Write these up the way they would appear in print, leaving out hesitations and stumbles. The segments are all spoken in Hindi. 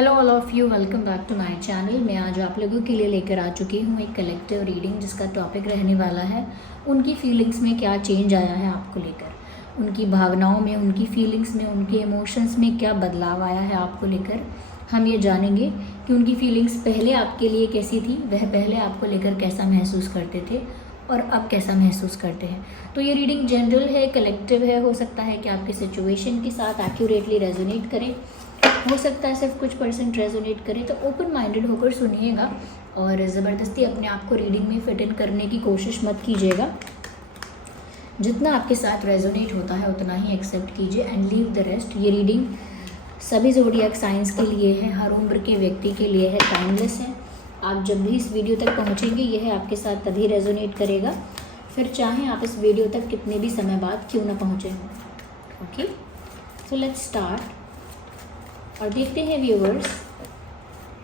Hello all of you, welcome back to my channel. मैं आज आप लोगों के लिए लेकर आ चुकी हूँ एक कलेक्टिव रीडिंग जिसका टॉपिक रहने वाला है उनकी फीलिंग्स में क्या चेंज आया है आपको लेकर, उनकी भावनाओं में, उनकी फीलिंग्स में, उनके इमोशंस में क्या बदलाव आया है आपको लेकर। हम ये जानेंगे कि उनकी फीलिंग्स पहले आपके लिए कैसी थी, वह पहले आपको लेकर कैसा महसूस करते थे और अब कैसा महसूस करते हैं। तो ये रीडिंग जनरल है, कलेक्टिव है, हो सकता है कि आपकी सिचुएशन के साथ एक्यूरेटली रेजोनेट करें, हो सकता है सिर्फ कुछ परसेंट रेजोनेट करे। तो ओपन माइंडेड होकर सुनिएगा और ज़बरदस्ती अपने आप को रीडिंग में फिट इन करने की कोशिश मत कीजिएगा। जितना आपके साथ रेजोनेट होता है उतना ही एक्सेप्ट कीजिए एंड लीव द रेस्ट। ये रीडिंग सभी ज़ोडिएक साइंस के लिए है, हर उम्र के व्यक्ति के लिए है, टाइमलेस है। आप जब भी इस वीडियो तक पहुँचेंगे यह आपके साथ तभी रेजोनेट करेगा, फिर चाहे आप इस वीडियो तक कितने भी समय बाद क्यों ना पहुँचे। ओके, सो लेट्स स्टार्ट और देखते हैं व्यूअर्स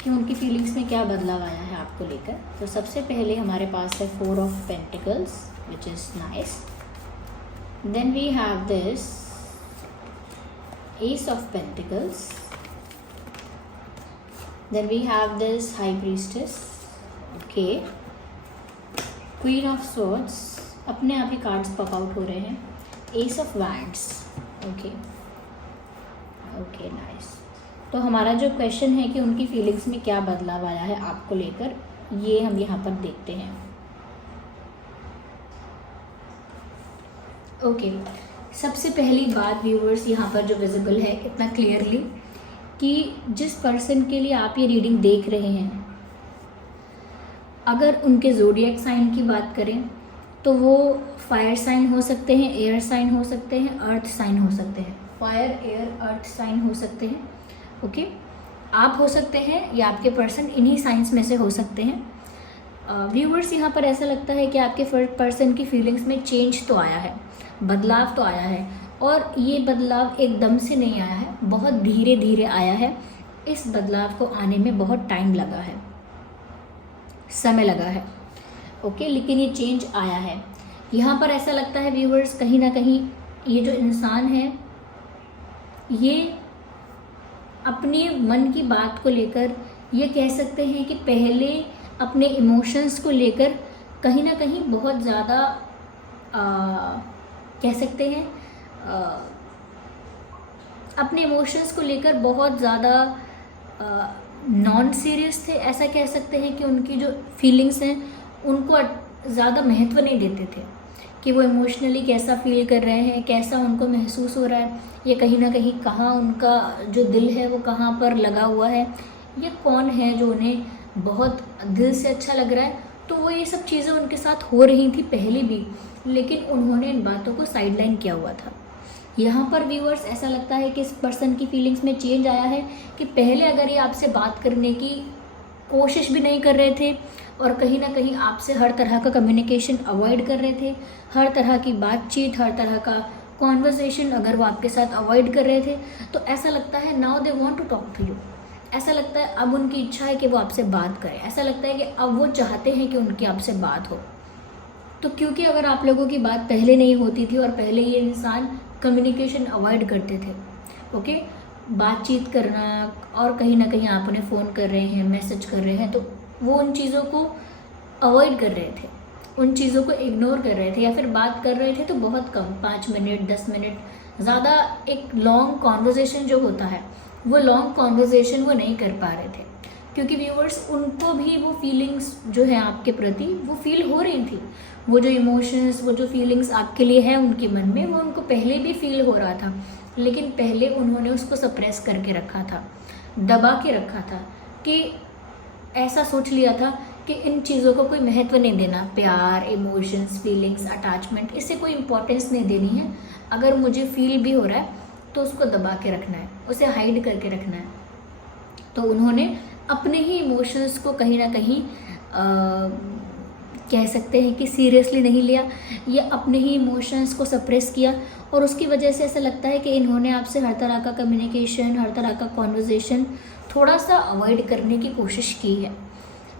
कि उनकी फीलिंग्स में क्या बदलाव आया है आपको लेकर। तो सबसे पहले हमारे पास है 4 of pentacles which is nice. Then we have this ace of pentacles. Then we have this high priestess. Okay, queen of swords, अपने आप ही कार्ड्स पॉप आउट हो रहे हैं। Ace of wands. Okay okay, nice. तो हमारा जो क्वेश्चन है कि उनकी फीलिंग्स में क्या बदलाव आया है आपको लेकर, ये हम यहाँ पर देखते हैं। ओके, सबसे पहली बात व्यूअर्स यहाँ पर जो विजिबल है इतना क्लियरली कि जिस पर्सन के लिए आप ये रीडिंग देख रहे हैं, अगर उनके ज़ोडिएक साइन की बात करें तो वो फायर साइन हो सकते हैं, एयर साइन हो सकते हैं, अर्थ साइन हो सकते हैं। फायर, एयर, अर्थ साइन हो सकते हैं। ओके, आप हो सकते हैं या आपके पर्सन इन्हीं साइंस में से हो सकते हैं। व्यूअर्स यहाँ पर ऐसा लगता है कि आपके पर्सन की फीलिंग्स में चेंज तो आया है, बदलाव तो आया है, और ये बदलाव एकदम से नहीं आया है, बहुत धीरे धीरे आया है। इस बदलाव को आने में बहुत टाइम लगा है, समय लगा है। ओके, लेकिन ये चेंज आया है। यहाँ पर ऐसा लगता है व्यूअर्स कहीं ना कहीं ये जो इंसान है ये अपने मन की बात को लेकर, ये कह सकते हैं कि पहले अपने इमोशंस को लेकर कहीं ना कहीं बहुत ज़्यादा कह सकते हैं अपने इमोशंस को लेकर बहुत ज़्यादा नॉन सीरियस थे। ऐसा कह सकते हैं कि उनकी जो फीलिंग्स हैं उनको ज़्यादा महत्व नहीं देते थे कि वो इमोशनली कैसा फील कर रहे हैं, कैसा उनको महसूस हो रहा है, ये कहीं ना कहीं कहाँ उनका जो दिल है वो कहाँ पर लगा हुआ है, ये कौन है जो उन्हें बहुत दिल से अच्छा लग रहा है। तो वो ये सब चीज़ें उनके साथ हो रही थी पहले भी, लेकिन उन्होंने इन बातों को साइडलाइन किया हुआ था। यहाँ पर व्यूअर्स ऐसा लगता है कि इस पर्सन की फीलिंग्स में चेंज आया है कि पहले अगर ये आपसे बात करने की कोशिश भी नहीं कर रहे थे और कहीं ना कहीं आपसे हर तरह का कम्युनिकेशन अवॉइड कर रहे थे, हर तरह की बातचीत, हर तरह का कॉन्वर्सेशन अगर वो आपके साथ अवॉइड कर रहे थे, तो ऐसा लगता है now they want to talk to you. ऐसा लगता है अब उनकी इच्छा है कि वो आपसे बात करें, ऐसा लगता है कि अब वो चाहते हैं कि उनकी आपसे बात हो। तो क्योंकि अगर आप लोगों की बात पहले नहीं होती थी और पहले ये इंसान कम्युनिकेशन अवॉइड करते थे, ओके, बातचीत करना, और कहीं ना कहीं आप उन्हें फ़ोन कर रहे हैं, मैसेज कर रहे हैं, तो वो उन चीज़ों को अवॉइड कर रहे थे, उन चीज़ों को इग्नोर कर रहे थे, या फिर बात कर रहे थे तो बहुत कम, 5 मिनट 10 मिनट, ज़्यादा एक लॉन्ग कॉन्वर्जेसन जो होता है वो लॉन्ग कॉन्वर्जेसन वो नहीं कर पा रहे थे, क्योंकि व्यूअर्स उनको भी वो फीलिंग्स जो है आपके प्रति वो फील हो रही थी। वो जो इमोशंस, वो जो फीलिंग्स आपके लिए है उनके मन में, वो उनको पहले भी फील हो रहा था, लेकिन पहले उन्होंने उसको सप्रेस करके रखा था, दबा के रखा था, कि ऐसा सोच लिया था कि इन चीज़ों को कोई महत्व नहीं देना, प्यार, इमोशंस, फीलिंग्स, अटैचमेंट, इससे कोई इम्पोर्टेंस नहीं देनी है। अगर मुझे फील भी हो रहा है तो उसको दबा के रखना है, उसे हाइड करके रखना है। तो उन्होंने अपने ही इमोशंस को कहीं ना कहीं कह सकते हैं कि सीरियसली नहीं लिया, या अपने ही इमोशंस को सप्रेस किया, और उसकी वजह से ऐसा लगता है कि इन्होंने आपसे हर तरह का कम्युनिकेशन, हर तरह का कॉन्वर्जेसन थोड़ा सा अवॉइड करने की कोशिश की है।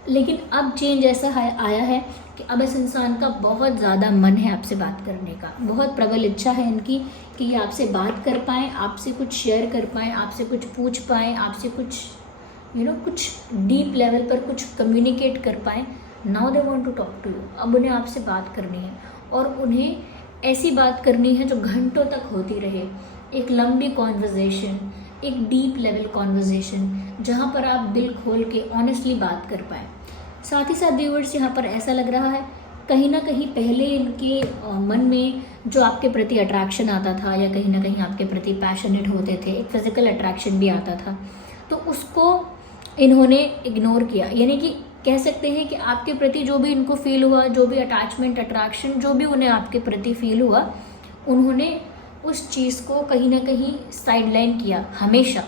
लेकिन अब चेंज ऐसा आया है कि अब इस इंसान का बहुत ज़्यादा मन है आपसे बात करने का, बहुत प्रबल इच्छा है इनकी कि ये आपसे बात कर पाएँ, आपसे कुछ शेयर कर पाएँ, आपसे कुछ पूछ पाएँ, आपसे कुछ कुछ डीप लेवल पर कुछ कम्युनिकेट कर पाएँ। Now they want to talk to you. अब उन्हें आपसे बात करनी है, और उन्हें ऐसी बात करनी है जो घंटों तक होती रहे, एक लंबी कॉन्वर्जेशन, एक डीप लेवल कॉन्वर्जेशन, जहाँ पर आप दिल खोल के ऑनेस्टली बात कर पाएँ। साथ ही साथ व्यूअर्स, यहाँ पर ऐसा लग रहा है कहीं ना कहीं पहले इनके मन में जो आपके प्रति अट्रैक्शन आता था, या कहीं ना कहीं आपके प्रति पैशनेट होते थे, एक फिजिकल अट्रैक्शन भी आता था, तो उसको इन्होंने इग्नोर किया। यानी कि कह सकते हैं कि आपके प्रति जो भी इनको फील हुआ, जो भी अटैचमेंट, अट्रैक्शन, जो भी उन्हें आपके प्रति फील हुआ, उन्होंने उस चीज़ को कहीं ना कहीं साइडलाइन किया हमेशा।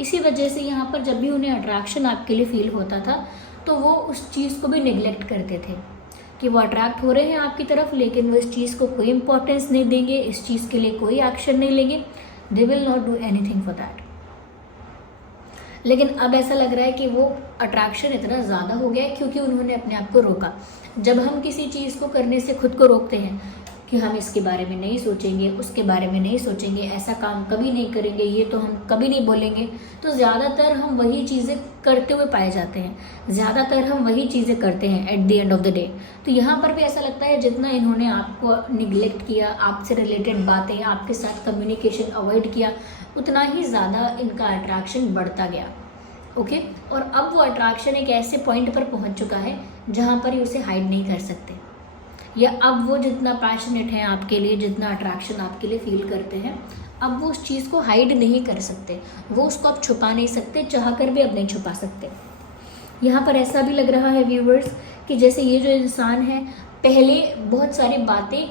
इसी वजह से यहाँ पर जब भी उन्हें अट्रैक्शन आपके लिए फील होता था, तो वो उस चीज़ को भी निगलेक्ट करते थे कि वो अट्रैक्ट हो रहे हैं आपकी तरफ, लेकिन वो इस चीज़ को कोई इंपॉर्टेंस नहीं देंगे, इस चीज़ के लिए कोई एक्शन नहीं लेंगे। They will not do anything for that. लेकिन अब ऐसा लग रहा है कि वो अट्रैक्शन इतना ज़्यादा हो गया है क्योंकि उन्होंने अपने आप को रोका। जब हम किसी चीज़ को करने से खुद को रोकते हैं कि हम इसके बारे में नहीं सोचेंगे, उसके बारे में नहीं सोचेंगे, ऐसा काम कभी नहीं करेंगे, ये तो हम कभी नहीं बोलेंगे, तो ज़्यादातर हम वही चीज़ें करते हुए पाए जाते हैं, ज़्यादातर हम वही चीज़ें करते हैं at the end of the day. तो यहाँ पर भी ऐसा लगता है जितना इन्होंने आपको निगलेक्ट किया, आपसे रिलेटेड बातें, आपके साथ कम्युनिकेशन अवॉइड किया, उतना ही ज़्यादा इनका अट्रैक्शन बढ़ता गया। ओके, और अब वो अट्रैक्शन एक ऐसे पॉइंट पर पहुँच चुका है जहाँ पर ये उसे हाइड नहीं कर सकते, या अब वो जितना पैशनेट है आपके लिए, जितना अट्रैक्शन आपके लिए फील करते हैं, अब वो उस चीज़ को हाइड नहीं कर सकते, वो उसको अब छुपा नहीं सकते, चाह कर भी अब नहीं छुपा सकते। यहाँ पर ऐसा भी लग रहा है व्यूवर्स कि जैसे ये जो इंसान है, पहले बहुत सारी बातें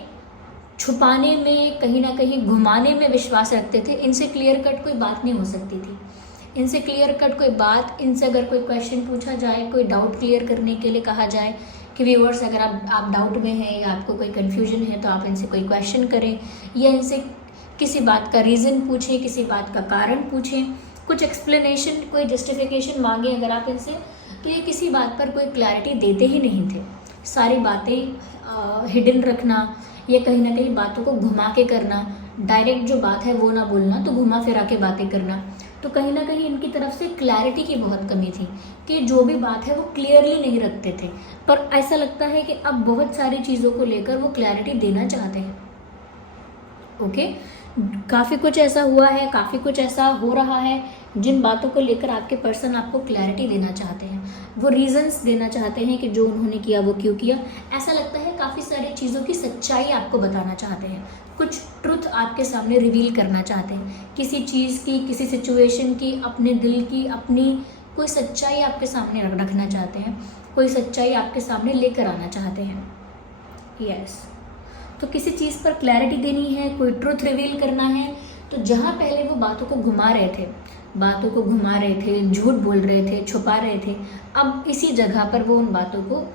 छुपाने में, कहीं ना कहीं घुमाने में विश्वास रखते थे। इनसे क्लियर कट कोई बात नहीं हो सकती थी, इनसे क्लियर कट कोई बात, इनसे अगर कोई क्वेश्चन पूछा जाए, कोई डाउट क्लियर करने के लिए कहा जाए कि व्यूअर्स अगर आप डाउट में हैं या आपको कोई कन्फ्यूजन है तो आप इनसे कोई क्वेश्चन करें, या इनसे किसी बात का रीज़न पूछें, किसी बात का कारण पूछें, कुछ एक्सप्लेनेशन, कोई जस्टिफिकेशन मांगे अगर आप इनसे, तो ये किसी बात पर कोई क्लैरिटी देते ही नहीं थे। सारी बातें हिडन रखना, या कहीं ना कहीं बातों को घुमा के करना, डायरेक्ट जो बात है वो ना बोलना, तो घुमा फिरा के बातें करना। तो कहीं ना कहीं इनकी तरफ से क्लैरिटी की बहुत कमी थी कि जो भी बात है वो क्लियरली नहीं रखते थे। पर ऐसा लगता है कि अब बहुत सारी चीज़ों को लेकर वो क्लैरिटी देना चाहते हैं। ओके, काफ़ी कुछ ऐसा हुआ है, काफ़ी कुछ ऐसा हो रहा है जिन बातों को लेकर आपके पर्सन आपको क्लैरिटी देना चाहते हैं, वो रीजंस देना चाहते हैं कि जो उन्होंने किया वो क्यों किया। ऐसा लगता है काफ़ी सारी चीज़ों की सच्चाई आपको बताना चाहते हैं, कुछ ट्रुथ आपके सामने रिवील करना चाहते हैं, किसी चीज़ की, किसी सिचुएशन की, अपने दिल की, अपनी कोई सच्चाई आपके सामने रखना चाहते हैं, कोई सच्चाई आपके सामने लेकर आना चाहते हैं। यस, तो किसी चीज़ पर क्लैरिटी देनी है, कोई ट्रुथ रिवील करना है, तो जहाँ पहले वो बातों को घुमा रहे थे, झूठ बोल रहे थे, छुपा रहे थे, अब इसी जगह पर वो उन बातों को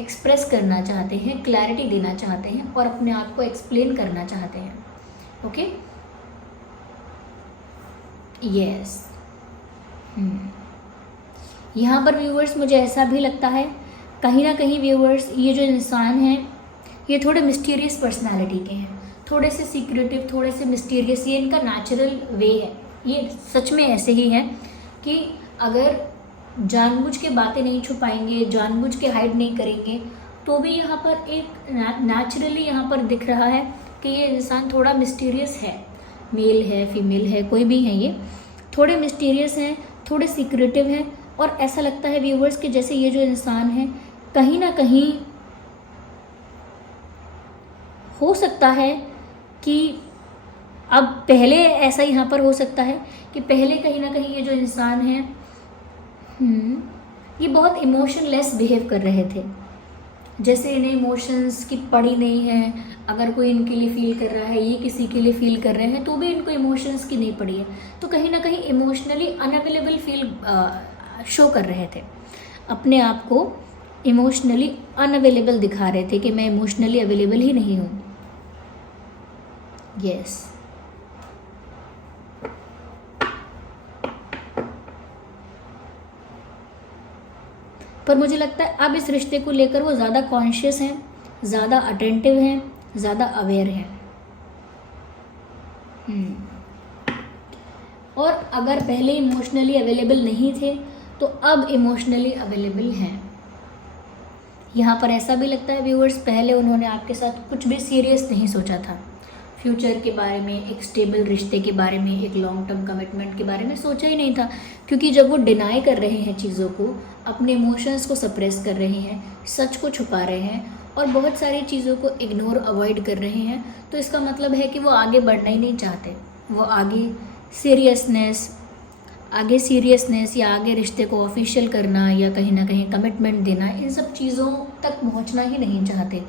एक्सप्रेस करना चाहते हैं, क्लैरिटी देना चाहते हैं और अपने आप को एक्सप्लेन करना चाहते हैं। Okay, yes. यहाँ पर व्यूअर्स मुझे ऐसा भी लगता है कहीं ना कहीं व्यूअर्स, ये जो इंसान हैं ये थोड़े मिस्टीरियस पर्सनालिटी के हैं, थोड़े से सीक्रेटिव, थोड़े से मिस्टीरियस, ये इनका नेचुरल वे है। ये सच में ऐसे ही है कि अगर जानबूझ के बातें नहीं छुपाएंगे, जानबूझ के हाइड नहीं करेंगे, तो भी यहाँ पर एक नेचुरली यहाँ पर दिख रहा है कि ये इंसान थोड़ा मिस्टीरियस है। मेल है, फीमेल है, कोई भी है, ये थोड़े मिस्टीरियस हैं, थोड़े सीक्रेटिव हैं। और ऐसा लगता है व्यूवर्स कि जैसे ये जो इंसान है कहीं ना कहीं हो सकता है कि अब पहले ऐसा यहाँ पर हो सकता है कि पहले कहीं ना कहीं ये जो इंसान है ये बहुत इमोशनलेस बिहेव कर रहे थे, जैसे इन्हें इमोशंस की पड़ी नहीं है। अगर कोई इनके लिए फील कर रहा है, ये किसी के लिए फील कर रहे हैं, तो भी इनको इमोशंस की नहीं पड़ी है, तो कहीं ना कहीं इमोशनली अनअवेलेबल फील शो कर रहे थे, अपने आप को इमोशनली अनअवेलेबल दिखा रहे थे कि मैं इमोशनली अवेलेबल ही नहीं हूँ। यस, पर मुझे लगता है अब इस रिश्ते को लेकर वो ज़्यादा कॉन्शियस हैं, ज़्यादा अटेंटिव हैं, ज़्यादा अवेयर हैं। और अगर पहले इमोशनली अवेलेबल नहीं थे तो अब इमोशनली अवेलेबल हैं। यहाँ पर ऐसा भी लगता है व्यूअर्स, पहले उन्होंने आपके साथ कुछ भी सीरियस नहीं सोचा था, फ्यूचर के बारे में, एक स्टेबल रिश्ते के बारे में, एक लॉन्ग टर्म कमिटमेंट के बारे में सोचा ही नहीं था। क्योंकि जब वो डिनाई कर रहे हैं चीज़ों को, अपने इमोशंस को सप्रेस कर रहे हैं, सच को छुपा रहे हैं और बहुत सारी चीज़ों को इग्नोर अवॉइड कर रहे हैं, तो इसका मतलब है कि वो आगे बढ़ना ही नहीं चाहते। वो आगे सीरियसनेस या आगे रिश्ते को ऑफिशियल करना या कहीं ना कहीं कमिटमेंट देना, इन सब चीज़ों तक पहुंचना ही नहीं चाहते,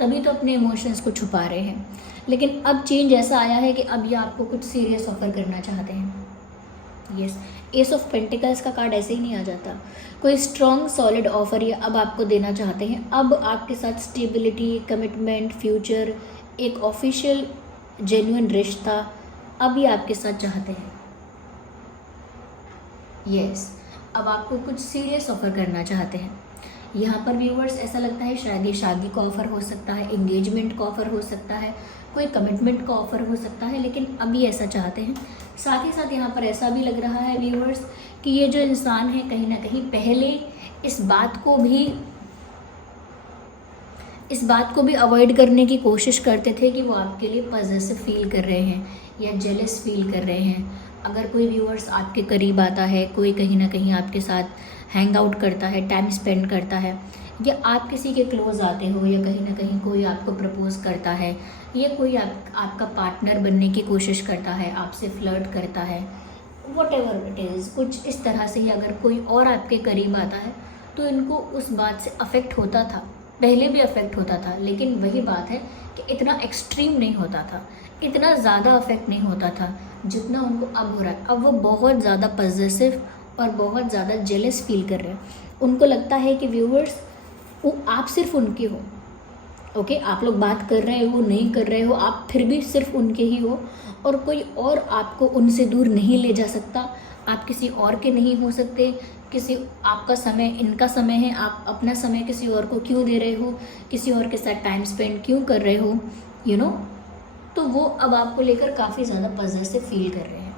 तभी तो अपने इमोशंस को छुपा रहे हैं। लेकिन अब चेंज ऐसा आया है कि अब ये आपको कुछ सीरियस ऑफर करना चाहते हैं। यस, एस ऑफ पेंटिकल्स का कार्ड ऐसे ही नहीं आ जाता। कोई स्ट्रॉन्ग सॉलिड ऑफर ये अब आपको देना चाहते हैं। अब आपके साथ स्टेबिलिटी, कमिटमेंट, फ्यूचर, एक ऑफिशियल जेन्युइन रिश्ता अब ये आपके साथ चाहते हैं। यस, अब आपको कुछ सीरियस ऑफर करना चाहते हैं। यहाँ पर व्यूअर्स ऐसा लगता है शायद ये शादी का ऑफर हो सकता है, एंगेजमेंट का ऑफर हो सकता है, कोई कमिटमेंट का ऑफर हो सकता है, लेकिन अभी ऐसा चाहते हैं। साथ ही साथ यहाँ पर ऐसा भी लग रहा है व्यूअर्स कि ये जो इंसान है कहीं ना कहीं पहले इस बात को भी अवॉइड करने की कोशिश करते थे कि वो आपके लिए पॉजेसिव फील कर रहे हैं या जेलस फील कर रहे हैं। अगर कोई व्यूअर्स आपके करीब आता है, कोई कहीं ना कहीं आपके साथ हैंग आउट करता है, टाइम स्पेंड करता है, या आप किसी के क्लोज आते हो, या कहीं ना कहीं कोई आपको प्रपोज करता है, या कोई आपका पार्टनर बनने की कोशिश करता है, आपसे फ्लर्ट करता है, वॉट एवर इट इज़, कुछ इस तरह से ही अगर कोई और आपके करीब आता है तो इनको उस बात से अफेक्ट होता था, पहले भी अफेक्ट होता था, लेकिन वही बात है कि इतना एक्सट्रीम नहीं होता था, इतना ज़्यादा अफेक्ट नहीं होता था जितना उनको अब हो रहा है। अब वो बहुत ज़्यादा पॉजेसिव और बहुत ज़्यादा जेलस फील कर रहे हैं। उनको लगता है कि व्यूअर्स वो आप सिर्फ उनके हो। ओके, आप लोग बात कर रहे हो, नहीं कर रहे हो, आप फिर भी सिर्फ उनके ही हो और कोई और आपको उनसे दूर नहीं ले जा सकता। आप किसी और के नहीं हो सकते। आपका समय इनका समय है, आप अपना समय किसी और को क्यों दे रहे हो, किसी और के साथ टाइम स्पेंड क्यों कर रहे हो, यू नो। तो वो अब आपको लेकर काफ़ी ज़्यादा पॉजिटिव फील कर रहे हैं।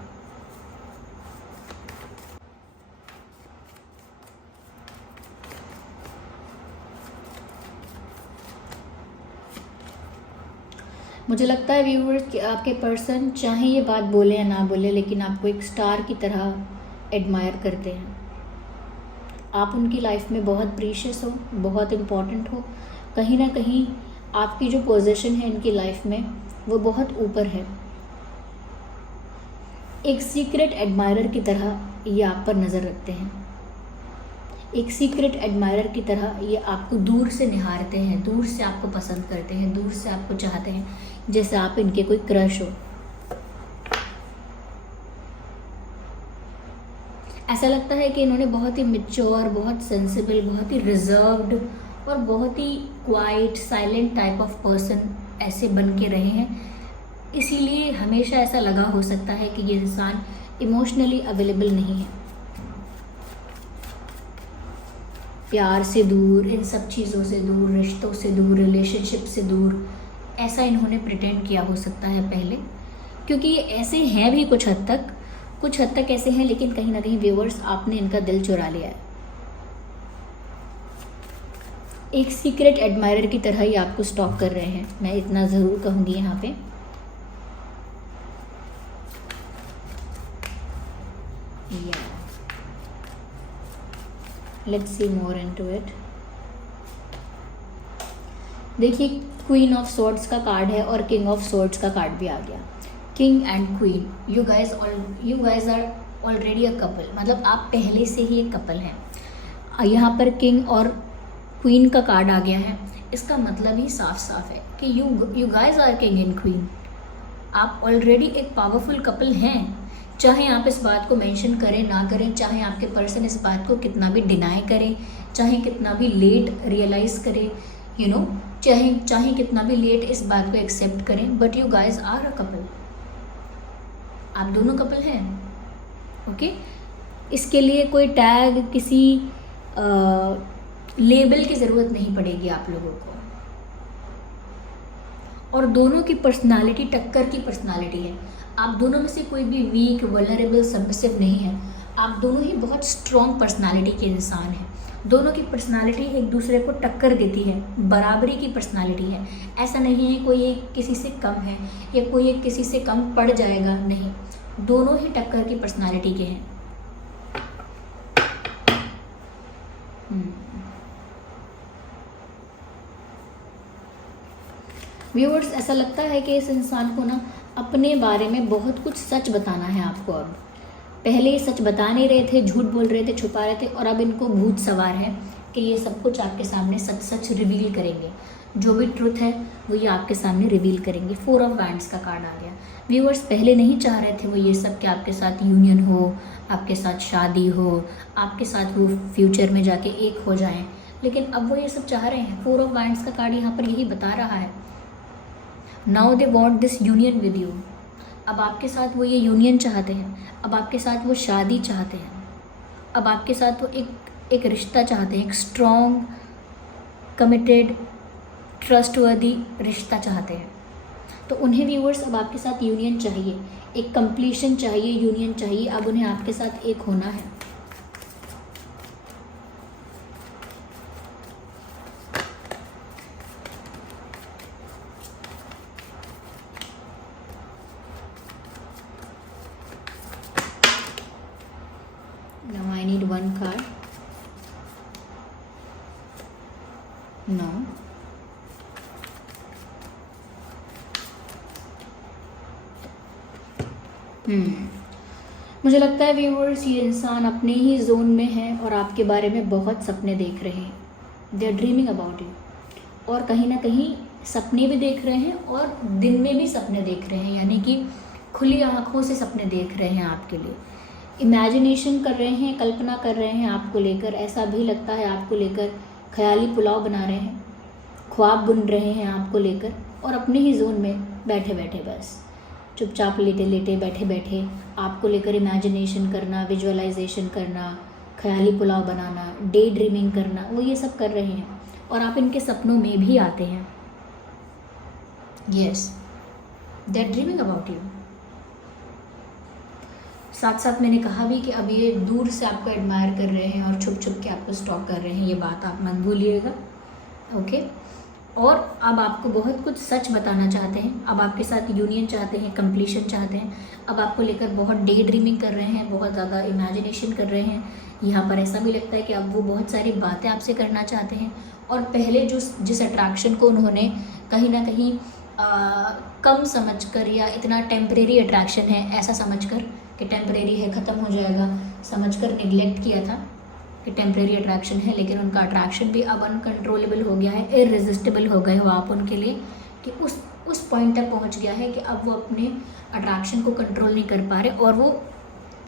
मुझे लगता है व्यूअर्स कि आपके पर्सन चाहे ये बात बोले या ना बोले, लेकिन आपको एक स्टार की तरह एडमायर करते हैं। आप उनकी लाइफ में बहुत प्रीशियस हो, बहुत इम्पॉर्टेंट हो। कहीं ना कहीं आपकी जो पोजीशन है इनकी लाइफ में वो बहुत ऊपर है। एक सीक्रेट एडमायरर की तरह ये आप पर नज़र रखते हैं। एक सीक्रेट एडमायरर की तरह ये आपको दूर से निहारते हैं, दूर से आपको पसंद करते हैं, दूर से आपको चाहते हैं, जैसे आप इनके कोई क्रश हो। ऐसा लगता है कि इन्होंने बहुत ही मैच्योर, बहुत सेंसिबल, बहुत ही रिजर्व्ड और बहुत ही quite, silent type of person ऐसे बन के रहे हैं। इसीलिए हमेशा ऐसा लगा हो सकता है कि ये इंसान इमोशनली अवेलेबल नहीं है, प्यार से दूर, इन सब चीज़ों से दूर, रिश्तों से दूर, रिलेशनशिप से दूर, ऐसा इन्होंने प्रिटेंड किया हो सकता है पहले। क्योंकि ये ऐसे हैं भी कुछ हद तक ऐसे हैं, लेकिन कहीं ना कहीं व्यूअर्स आपने इनका दिल चुरा लिया है। एक सीक्रेट एडमायरर की तरह ही आपको स्टॉक कर रहे हैं, मैं इतना ज़रूर कहूँगी यहाँ पे। Let's see more into it. देखिए, क्वीन ऑफ सोर्ड्स का कार्ड है और किंग ऑफ सोर्ड्स का कार्ड भी आ गया। King and queen, you guys are already a couple, मतलब आप पहले से ही एक कपल हैं। यहाँ पर किंग और क्वीन का कार्ड आ गया है। इसका मतलब ही साफ साफ है कि you guys are king and queen. आप ऑलरेडी एक पावरफुल कपल हैं। चाहे आप इस बात को मेंशन करें ना करें, चाहे आपके पर्सन इस बात को कितना भी डिनाई करें, चाहे कितना भी लेट रियलाइज़ करें, यू नो, चाहे कितना भी लेट इस बात को एक्सेप्ट करें, but you guys are a couple. आप दोनों कपल हैं। ओके, इसके लिए कोई टैग, किसी लेबल की ज़रूरत नहीं पड़ेगी आप लोगों को। और दोनों की पर्सनालिटी टक्कर की पर्सनालिटी है। आप दोनों में से कोई भी वीक, वल्नरेबल, सबमिसिव नहीं है। आप दोनों ही बहुत स्ट्रॉन्ग पर्सनालिटी के इंसान हैं। दोनों की पर्सनालिटी एक दूसरे को टक्कर देती है, बराबरी की पर्सनालिटी है। ऐसा नहीं है कोई एक किसी से कम है या कोई एक किसी से कम पड़ जाएगा, नहीं, दोनों ही टक्कर की पर्सनालिटी के हैं। व्यूअर्स, ऐसा लगता है कि इस इंसान को ना अपने बारे में बहुत कुछ सच बताना है आपको। अब पहले ये सच बता नहीं रहे थे, झूठ बोल रहे थे, छुपा रहे थे, और अब इनको भूत सवार है कि ये सब कुछ आपके सामने सच सच रिवील करेंगे। जो भी ट्रुथ है वो ये आपके सामने रिवील करेंगे। 4 ऑफ वैंड्स का कार्ड आ गया। व्यूअर्स, पहले नहीं चाह रहे थे वो ये सब कि आपके साथ यूनियन हो, आपके साथ शादी हो, आपके साथ वो फ्यूचर में जाके एक हो जाएं, लेकिन अब वो ये सब चाह रहे हैं। 4 ऑफ वैंड्स का कार्ड यहाँ पर यही बता रहा है। Now they want this union with you. अब आपके साथ वो ये यूनियन चाहते हैं, अब आपके साथ वो शादी चाहते हैं, अब आपके साथ वो एक रिश्ता चाहते हैं, एक स्ट्रॉन्ग, कमिटेड, ट्रस्टवर्दी रिश्ता चाहते हैं। तो उन्हें व्यूअर्स अब आपके साथ यूनियन चाहिए, एक कंप्लीशन चाहिए, यूनियन चाहिए। अब उन्हें आपके साथ एक होना है। Now I need one card. No. मुझे लगता है व्यूअर्स, ये इंसान अपने ही जोन में है और आपके बारे में बहुत सपने देख रहे हैं। They are dreaming about you, और कहीं ना कहीं सपने भी देख रहे हैं और दिन में भी सपने देख रहे हैं, यानी कि खुली आंखों से सपने देख रहे हैं आपके लिए। इमेजिनेशन कर रहे हैं, कल्पना कर रहे हैं आपको लेकर। ऐसा भी लगता है आपको लेकर ख्याली पुलाव बना रहे हैं, ख्वाब बुन रहे हैं आपको लेकर, और अपने ही जोन में बैठे बैठे, बस चुपचाप लेटे लेटे बैठे बैठे आपको लेकर इमेजिनेशन करना, विजुअलाइजेशन करना, ख्याली पुलाव बनाना, डे ड्रीमिंग करना, वो ये सब कर रहे हैं और आप इनके सपनों में भी आते हैं। Yes, they are dreaming about you. साथ साथ मैंने कहा भी कि अब ये दूर से आपको एडमायर कर रहे हैं और छुप छुप के आपको स्टॉक कर रहे हैं, ये बात आप मत भूलिएगा, ओके। और अब आपको बहुत कुछ सच बताना चाहते हैं, अब आपके साथ यूनियन चाहते हैं, कंप्लीशन चाहते हैं, अब आपको लेकर बहुत डे ड्रीमिंग कर रहे हैं, बहुत ज़्यादा इमेजिनेशन कर रहे हैं। यहाँ पर ऐसा भी लगता है कि अब वो बहुत सारी बातें आपसे करना चाहते हैं, और पहले जिस अट्रैक्शन को उन्होंने कहीं ना कहीं कम समझकर, या इतना टेम्परेरी अट्रैक्शन है ऐसा समझकर कि टेम्परेरी है, ख़त्म हो जाएगा समझकर निगलेक्ट किया था कि टेम्परेरी अट्रैक्शन है, लेकिन उनका अट्रैक्शन भी अब अनकंट्रोलेबल हो गया है, इररेजिस्टिबल हो गए हो आप उनके लिए, कि उस पॉइंट तक पहुंच गया है कि अब वो अपने अट्रैक्शन को कंट्रोल नहीं कर पा रहे, और वो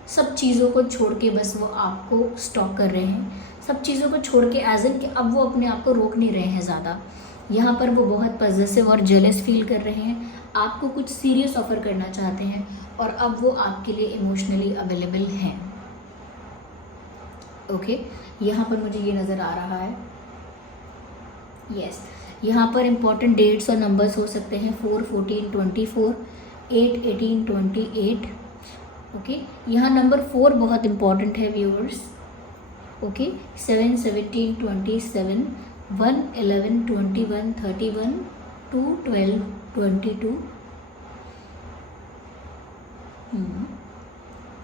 सब चीज़ों को छोड़ के बस वो आपको स्टॉक कर रहे हैं, सब चीज़ों को छोड़ के, एज इन कि अब वो अपने आप को रोक नहीं रहे हैं ज़्यादा। यहाँ पर वो बहुत पॉजेसिव और जेलस फील कर रहे हैं, आपको कुछ सीरियस ऑफर करना चाहते हैं, और अब वो आपके लिए इमोशनली अवेलेबल हैं, ओके। यहाँ पर मुझे ये नज़र आ रहा है, यस। यहाँ पर इम्पॉर्टेंट डेट्स और नंबर्स हो सकते हैं 4, 14, 24, 8, 18, 28, ओके। यहाँ नंबर 4 बहुत इम्पॉर्टेंट है व्यूअर्स, ओके। 7, 17, 27, 1, 11, 21, 31, 2, 12, 22,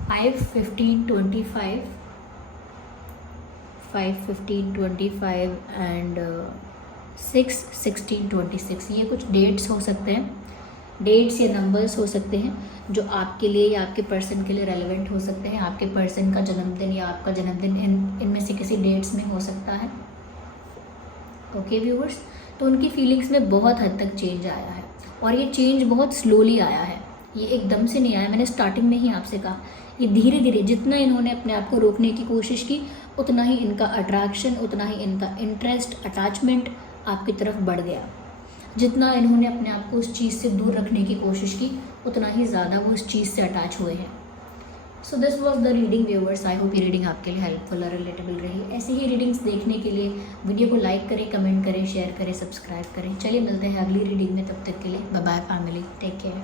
5, 15, 25, 5, 15, 25 एंड 6, 16, 26। ये कुछ डेट्स हो सकते हैं, डेट्स या नंबर्स हो सकते हैं जो आपके लिए या आपके पर्सन के लिए रेलेवेंट हो सकते हैं। आपके पर्सन का जन्मदिन या आपका जन्मदिन इनमें से किसी डेट्स में हो सकता है, ओके व्यूअर्स। तो उनकी फीलिंग्स में बहुत हद तक चेंज आया है, और ये चेंज बहुत स्लोली आया है, ये एकदम से नहीं आया। मैंने स्टार्टिंग में ही आपसे कहा, ये धीरे धीरे, जितना इन्होंने अपने आप को रोकने की कोशिश की, उतना ही इनका अट्रैक्शन, उतना ही इनका इंटरेस्ट, अटैचमेंट आपकी तरफ बढ़ गया। जितना इन्होंने अपने आप को उस चीज़ से दूर रखने की कोशिश की, उतना ही ज़्यादा वो उस चीज़ से अटैच हुए हैं। So this was the reading viewers. I hope ये रीडिंग आपके लिए हेल्पफुल और रिलेटेबल रही। ऐसे ही रीडिंग्स देखने के लिए वीडियो को लाइक करें, कमेंट करें, शेयर करें, सब्सक्राइब करें। चलिए मिलते हैं अगली रीडिंग में, तब तक के लिए bye bye family, take care.